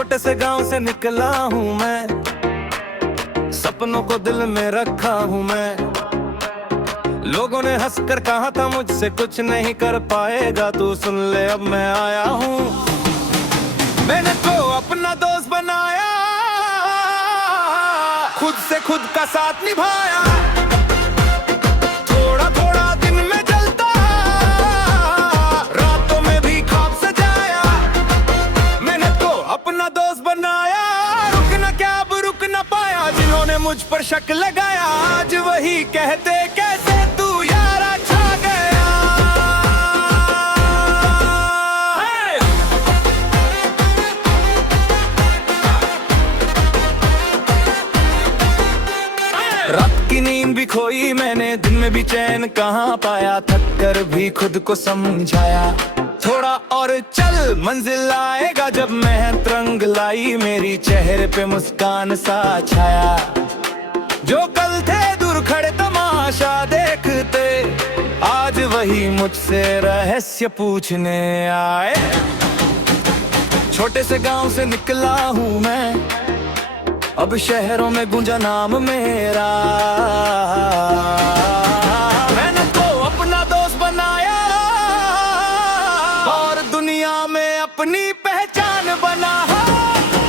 छोटे से गांव से निकला हूँ मैं, सपनों को दिल में रखा हूँ मैं। लोगों ने हंसकर कहा था मुझसे कुछ नहीं कर पाएगा तू, सुन ले अब मैं आया हूँ। मैंने तो अपना दोस्त बनाया, खुद से खुद का साथ निभाया। थोड़ा थोड़ा दिन में जलता, रातों में भी ख्वाब सजाया। मैंने तो अपना दोस्त बनाया, रुकना क्या अब रुक ना पाया। जिन्होंने मुझ पर शक लगाया, आज वही कहते कैसे तू यारा छा गया। रात की नींद भी खोई मैंने, दिन में भी चैन कहाँ पाया। थक कर भी खुद को समझाया, थोड़ा और चल मंजिल आएगा जब मेहनत रंग लाई। मेरी चेहरे पे मुस्कान सा छाया, जो कल थे दूर खड़े तमाशा देखते, आज वही मुझसे रहस्य पूछने आए। छोटे से गांव से निकला हूँ मैं, अब शहरों में गूंजा नाम मेरा। मैंने तो अपना दोस्त बनाया और दुनिया में अपनी पहचान बना।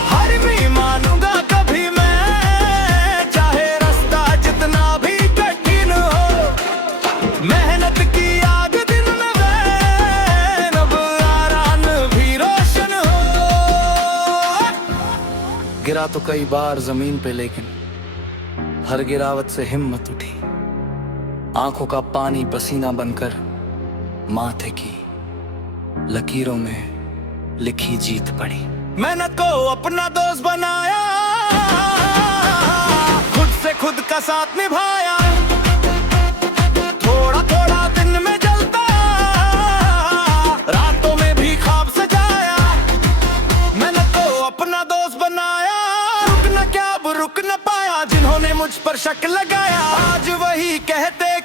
हर भी मानूंगा कभी मैं, चाहे रास्ता जितना भी कठिन हो। मेहनत की आग दिन में वैन, अब आराम भी रोशन हो। गिरा तो कई बार जमीन पे, लेकिन हर गिरावट से हिम्मत उठी। आंखों का पानी पसीना बनकर माथे की लकीरों में लिखी जीत पड़ी। मेहनत को अपना दोस्त बनाया, खुद से खुद का साथ निभाया। थोड़ा थोड़ा दिन में जलता, रातों में भी ख्वाब सजाया। मैंने तो अपना दोस्त बनाया, रुक न क्या अब रुक न पाया। जिन्होंने मुझ पर शक लगाया, आज वही कहते